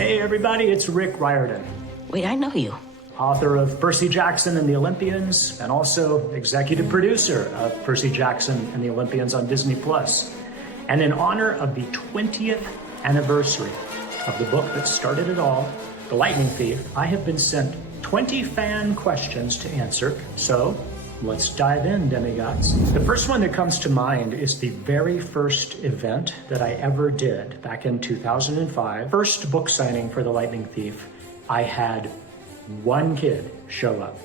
Hey everybody, it's Rick Riordan, Wait, I know you. author of Percy Jackson and the Olympians, and also executive producer of Percy Jackson and the Olympians on Disney+. And in honor of the 20th anniversary of the book that started it all, The Lightning Thief, I have been sent 20 fan questions to answer. So let's dive in, demigods. The first one that comes to mind is the very first event that I ever did back in 2005. First book signing for The Lightning Thief. I had one kid show up.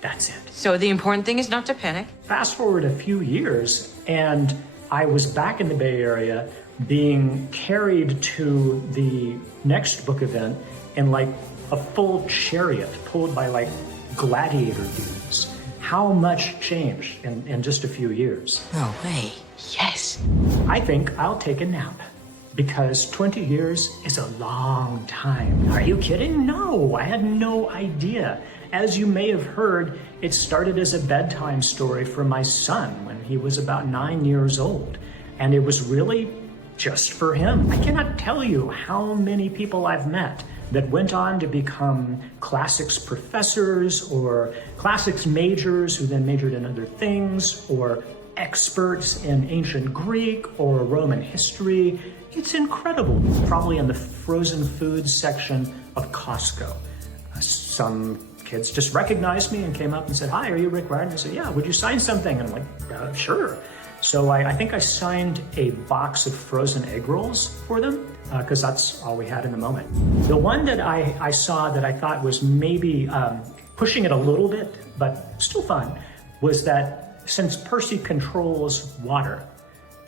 That's it. So the important thing is not to panic. Fast forward a few years, and I was back in the Bay Area being carried to the next book event in like a full chariot pulled by like gladiator dudes. How much changed in just a few years? No way. Yes. I think I'll take a nap because 20 years is a long time. Are you kidding? No, I had no idea. As you may have heard, it started as a bedtime story for my son when he was about 9 years old. And it was really just for him. I cannot tell you how many people I've met that went on to become classics professors or classics majors who then majored in other things, or experts in ancient Greek or Roman history. It's incredible. Probably in the frozen foods section of Costco. Some kids just recognized me and came up and said, "Hi, are you Rick Riordan?" I said, "Yeah, would you sign something?" And I'm like, "Sure." So I think I signed a box of frozen egg rolls for them because that's all we had in the moment. The one that I saw that I thought was maybe pushing it a little bit, but still fun, was that since Percy controls water,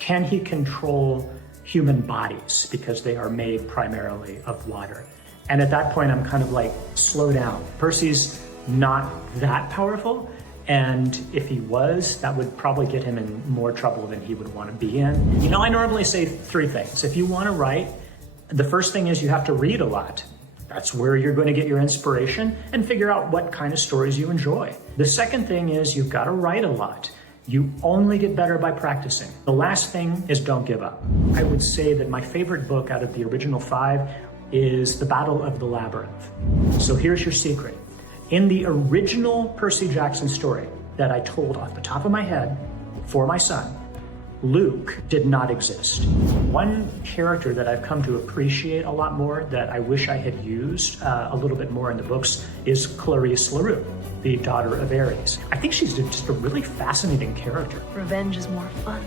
can he control human bodies because they are made primarily of water? And at that point, I'm kind of like, slow down. Percy's not that powerful. And if he was, that would probably get him in more trouble than he would want to be in. You know, I normally say three things. If you want to write, the first thing is you have to read a lot. That's where you're going to get your inspiration and figure out what kind of stories you enjoy. The second thing is you've got to write a lot. You only get better by practicing. The last thing is don't give up. I would say that my favorite book out of the original 5 is The Battle of the Labyrinth. So here's your secret. In the original Percy Jackson story that I told off the top of my head for my son, Luke did not exist. One character that I've come to appreciate a lot more that I wish I had used a little bit more in the books is Clarice LaRue, the daughter of Ares. I think she's just a really fascinating character. Revenge is more fun.